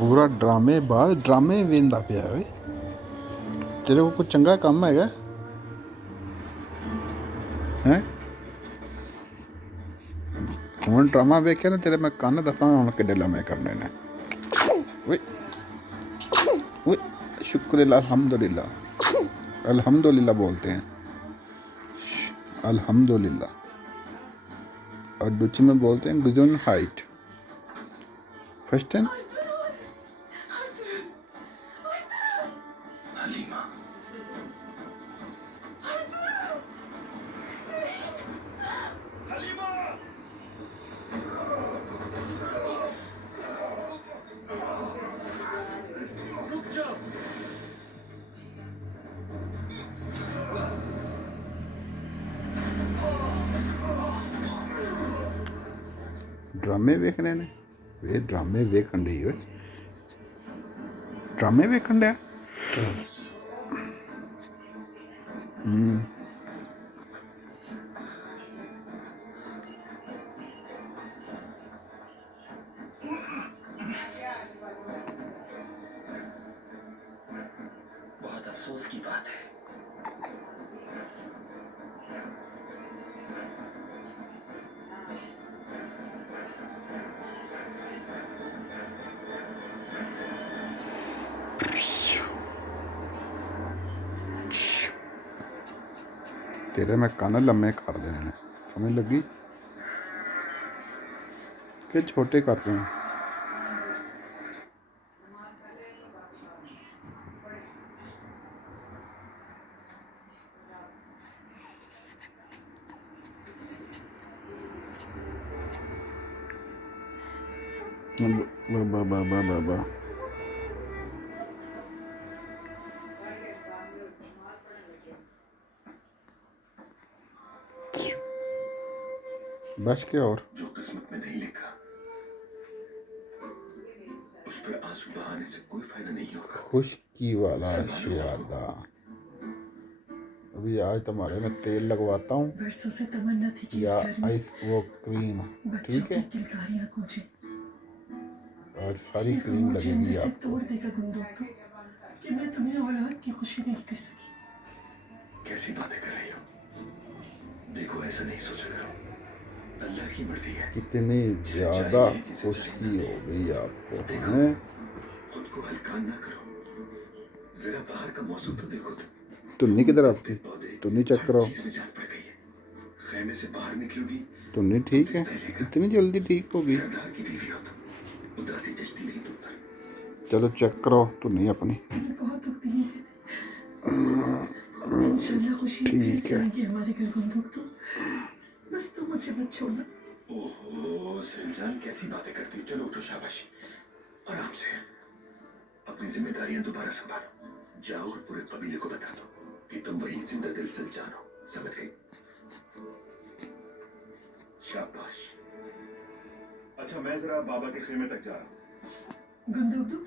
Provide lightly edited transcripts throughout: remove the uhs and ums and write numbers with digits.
पूरा ड्रामेबाज ड्रामे वेंदा पिया वे। तेरे को कुछ चंगा काम है हैं? हुण ड्रामा वेख्या ना तेरे मैं कन्न दसा हुण किड्डे लम्मे करने ने। ओए ओए शुक्रिल्लाह अल्हम्दुलिल्लाह। अल्हम्दुलिल्लाह बोलते हैं, अल्हम्दुलिल्लाह। और डुची में बोलते हैं गुजुन हाइट। फर्स्ट टाइम ड्रामे वेखने ने। वे ड्रामे वेखन डी ओए, ड्रामे वेखन डया। बहुत अफसोस की बात है। तेरे मैं कन्न लम्मे कर देने ने, समझ लगी कि छोटे करते हैं। बा बस के और जो किस्मत में नहीं लिखा उस पर आंसू बहाने से कोई फायदा नहीं होगा। खुशकी वाला शिवाला। अभी आज तुम्हारे में तेल लगवाता हूँ बरसों से तमन्ना थी कि या इस घर में आइस वो क्रीम, बच्चों ठीक की है। किलकारियां गूंजे। आज सारी ये क्रीम मुझे अंदर लगेगी से आपको। तोड़ देगा गुंदोक तो कि मैं तुम्हें औलाद की खुशी नहीं दे सकी। कैसी बातें कर रही हो? देखो ऐसा नहीं सोचा करो, अल्लाह की मर्जी है। कितनी जिसे ज्यादा चाहिए, जिसे खुशकी चाहिए। हो गई आपको देखो, हैं? खुद को हल्का ना करो, जरा बाहर का मौसम तो देखो। तुन्नी किधर आपकी? पौधे तुन्नी चेक हर कराओ। चीज में जान पड़ गई है। खेमे से बाहर निकलोगी तुन्नी तो ठीक दिन है? पहलेगा। इतनी जल्दी ठीक होगी? सरदार की बीवी हो तुम, उदासी जचती नहीं तुम पर। चलो चेक कराओ तुन्नी अपनी। तुम्हें बहुत तकलीफ है। इंशाल्लाह खुशी में फिर ठीक से है। आएंगे हमारे घर गुंदोक तो बस तुम मुझे मत छोड़ना। ओहो सिलजान, कैसी बातें करती हो। चलो उठो, शाबाशी, आराम से। अपनी जिम्मेदारियां दोबारा संभालो। जाओ और पूरे कबीले को बता दो कि तुम वही जिंदा दिल सिलजान हो। समझ गई? शाबाश। अच्छा, मैं जरा बाबा के खेमे तक जा रहा हूँ। गुंदोक दो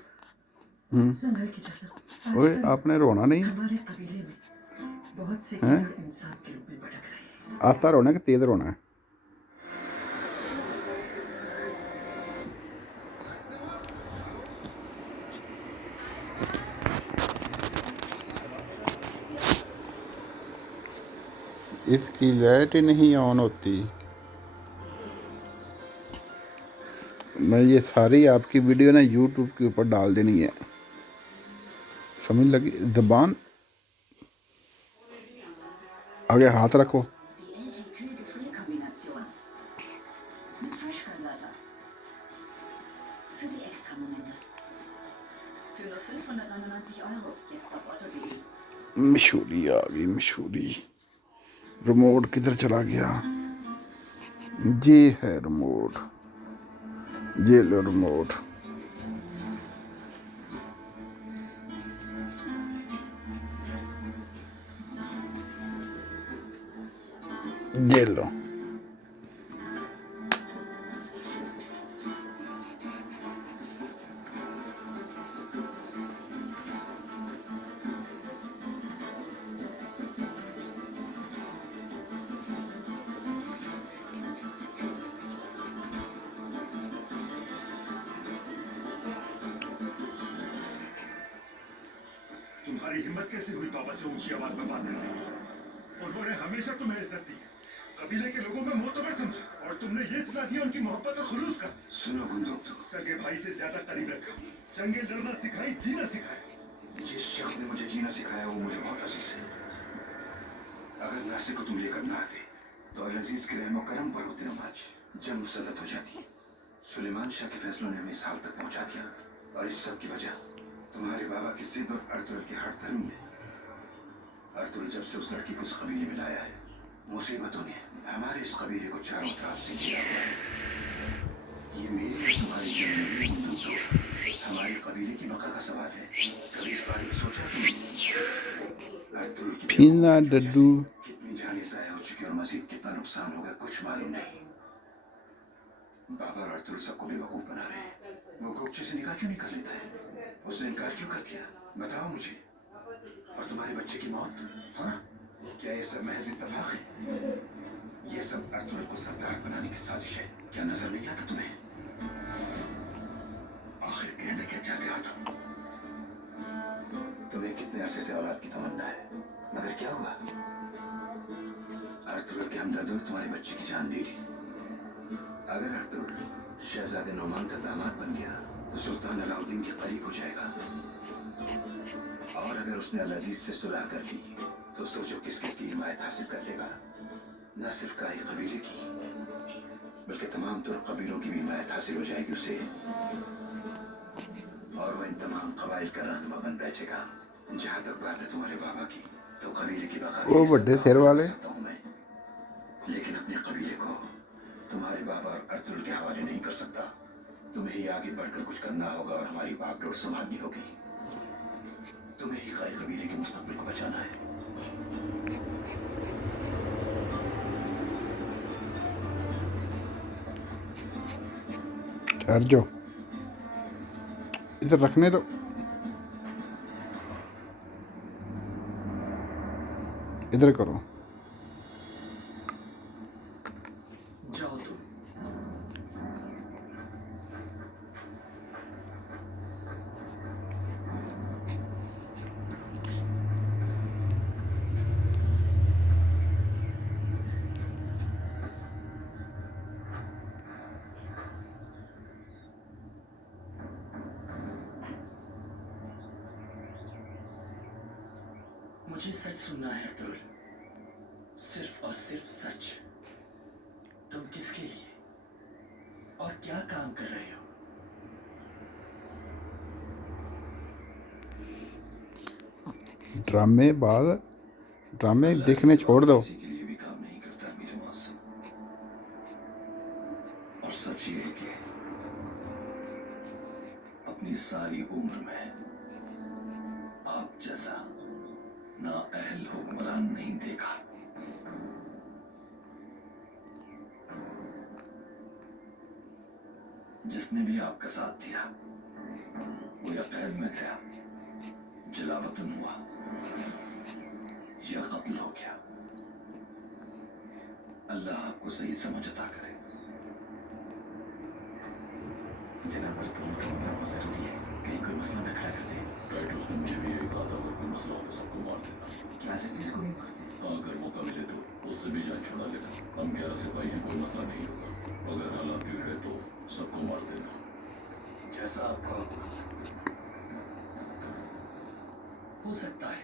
संभल के जाना। ओए आजकल आपने रोना नहीं हमारे कबीले में बहुत से हैं? कीचड़ इंसान के रूप में भटक रहे हैं। आस्ता रोना कि तेज रोना है? इसकी लाइट ही नहीं ऑन होती। मैं ये सारी आपकी वीडियो ना यूट्यूब के ऊपर डाल देनी है, समझ लगी? ज़बान आगे हाथ रखो। Die LG Kühl-Gefrierkombination mit Frischkonverter. Für die Extra-Momente. Für nur 599 € jetzt auf otto.de. मशहूरी आ गई, मशहूरी। रिमोट किधर चला गया? ये है रिमोट, ये लो रिमोट। ये लो। तुम्हारी हिम्मत कैसे हुई बाबा से ऊंची आवाज में बात करने की? उन्होंने हमेशा तुम्हें इज्जत दी, कबीले के लोगों में मोतबर समझा, और तुमने ये सिला दिया उनकी मोहब्बत और खुलूस का। सुनो गुंदोक, सगे भाई से ज्यादा करीब रखा, जंगे लड़ना सिखाई, जीना सिखाया। जिस शख्स ने मुझे जीना सिखाया वो मुझे बहुत अजीज है। अगर नासिर को तुम लेकर ना आते तो अल अजीज के रहमो करम पर होते आज जंग मुसल्लत हो जाती। सुलेमान शाह के फैसलों ने हमें इस हाल तक पहुंचा दिया, और इस सब की वजह तुम्हारे बाबा की जिद और अर्तुल की हट धर्मी है। अर्तुल जब से उस लड़की को इस कबीले में लाया है, मुसीबतों ने हमारे इस कबीले को चारों तरफ से घेरा हुआ है। ये मेरी और तुम्हारी जंग नहीं, तो हमारे कबीले की बका का सवाल है। कभी इस बारे में सोचा तुमने? अर्तुल की पीना डड्डू कितनी जाने ज़ाया हो चुकी और मजीद कितना नुकसान होगा कुछ मालूम नहीं। बाबा और अर्तुल सबको बेवकूफ बना रहे हैं। वो कोपचे से निकाह क्यों नहीं कर लेता है? उसने इनकार क्यों कर दिया? बताओ मुझे। और तुम्हारे बच्चे की मौत, हाँ, क्या ये सब महज इत्तेफाक है? ये सब अर्तुल को सरदार बनाने की साजिश है। क्या नजर नहीं आता तुम्हें? आखिर कहना क्या चाहते हो तुम? तुम्हें कितने अरसे से औलाद की तमन्ना है, मगर क्या हुआ? अर्तुल के हमदर्दों ने तुम्हारे बच्चे की जान ले ली। अगर अर्तुल शहजादे नोमान का दामाद बन गया तो सुल्तान अलाउद्दीन के करीब हो जाएगा, और अगर उसने अल अजीज से सुलह कर ली तो सोचो किस किस की हिमायत हासिल कर लेगा। न सिर्फ काई कबीले की बल्कि तमाम तुर्क कबीलों की भी हिमायत हासिल हो जाएगी उसे, और वह इन तमाम कबाइल का रहनुमा बन बैठेगा। जहाँ तक बात है तुम्हारे बाबा की, तो कबीले की बका वो बड़े शेर वाले सकता हूँ मैं, लेकिन अपने कबीले को तुम्हारे बाबा और अर्तुल के हवाले नहीं कर सकता। तुम्हें ही आगे बढ़कर कुछ करना होगा और हमारी बागडोर संभालनी होगी। तुम्हें ही गाय कबीले के मुस्तकबिल को बचाना है। ठहर जाओ, इधर रखने दो। इधर करो। जाओ तुम। मुझे सच सुनना है अर्तुल, सिर्फ और सिर्फ सच। तुम किसके लिए और क्या काम कर रहे हो? ड्रामे देखने छोड़ दो। किसी के लिए भी काम नहीं करता मेरे मौसम। और सच ये है कि अपनी सारी उम्र में आप जैसा ना अहल हुक्मरान नहीं देखा। जिसने भी आपका साथ दिया वो या कैद में गया, जलावतन हुआ, या कत्ल हो गया। अल्लाह आपको सही समझ अता करे। जनाब अर्तुल को मरना जरूरी है, कहीं कोई मसला न खड़ा कर दे। टाइटस ने मुझे भी यही कहा था, अगर कोई मसला हो तो सबको मार देना। क्या अजीज को भी मारते हैं? हाँ, अगर मौका मिले तो उससे भी जान छुड़ा लेना। हम 11 सिपाही हैं, कोई मसला नहीं होगा। अगर हालात बिगड़े तो सबको मार देना। जैसा आपका हो सकता है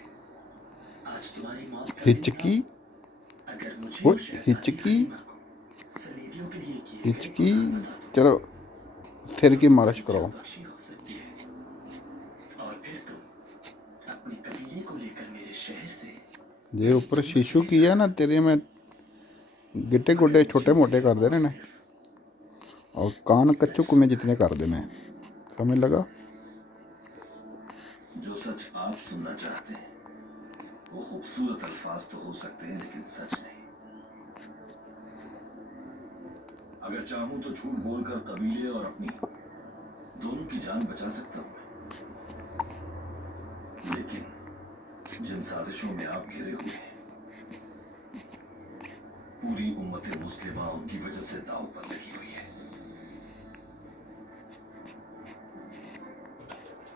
आज तुम्हारी मौत का हिचकी दिन था। अगर मुझे वो और शहजादी हिचकी हलीमा को सलीबियों के लिए किए गए हिचकी काम बता दो, चलो सिर की मालिश कराओ। बख्शी हो सकती है। और फिर तुम अपने कबीले को लेकर मेरे शहर से जे ऊपर शीशु किया ना तेरे में गिट्टे गुड्डे छोटे मोटे कर देने ने, और कान कच्चू कुमें जितने कर देने। समझ लगा? जो सच आप सुनना चाहते हैं वो खूबसूरत अल्फाज तो हो सकते हैं, लेकिन सच नहीं। अगर चाहूं तो झूठ बोलकर कबीले और अपनी दोनों की जान बचा सकता हूं, लेकिन जिन साजिशों में आप घिरे हुए हैं पूरी उम्मत मुस्लिमा उनकी वजह से दांव पर लगी हुई है।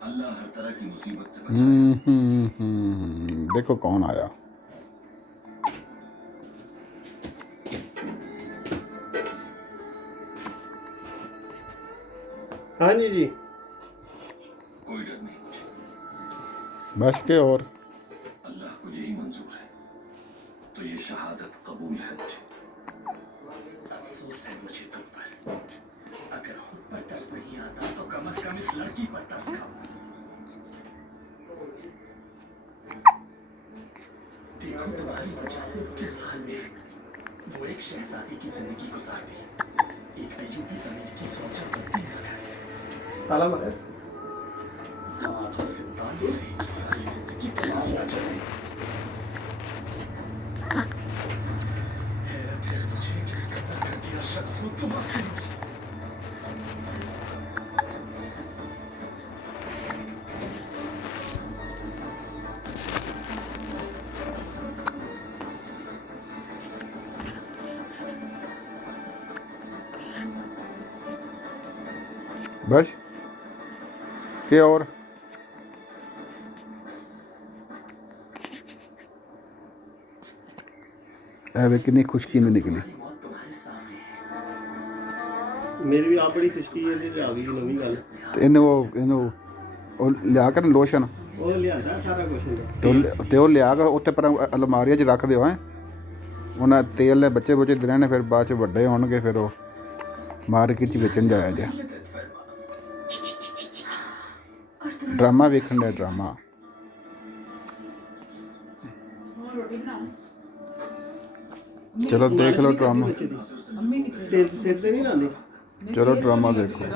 अल्लाह हर तरह की मुसीबत से बचाए। देखो कौन आया। हाँ जी जी। कोई डर नहीं मुझे, बस के और अल्लाह को यही मंजूर है तो ये शहादत कबूल है मुझे। अफसोस है मुझे तुम पर। अगर खुद पर तरस नहीं आता तो कम से कम इस लड़की पर तरस खाओ। देखो तुम्हारी वजह से वो किस हाल में है। वो एक शहजादी की जिंदगी गुजारती, एक अयूबी अमीर की सोचा बनती है। ताला मारा। हाँ, तो सुल्तान हो रही थी सारी जिंदगी तुम्हारी वजह से। हैरत है मुझे किस कदर घटिया शख्स हो तुम आखिर। बस के और ਐਵੇਂ ਕਿੰਨੀ ਖੁਸ਼ਕੀ ਨਹੀਂ ਨਿਕਲੀ। तुम्हारी मौत तुम्हारे सामने है। मेरी भी आप बड़ी खुशकी है जी आ गई नवी गल। ਤੇ ਇਹਨੂੰ ਉਹ ਲਿਆ ਕਰ ਲੋਸ਼ਨ ਉਹ ਲਿਆਂਦਾ ਸਾਰਾ ਕੁਝ ਤੇ ਉਹ ਲਿਆ ਕੇ ਉੱਥੇ ਪਰ ਅਲਮਾਰੀਆਂ 'ਚ ਰੱਖ ਦਿਓ ਹੈਂ। ਉਹਨਾਂ ਤੇਲ ਦੇ ਬੱਚੇ ਦੇਣੇ ਨੇ, ਫਿਰ ਬਾਅਦ 'ਚ ਵੱਡੇ ਹੋਣਗੇ ਫਿਰ ਉਹ ਮਾਰਕੀਟ 'ਚ ਵੇਚਣ ਜਾਇਆ ਜਾ। ड्रामा वेखन ਦਾ ड्रामा। चलो देख लो ड्रामा। तेल सिर ते नहीं लानी। चलो ड्रामा देखो।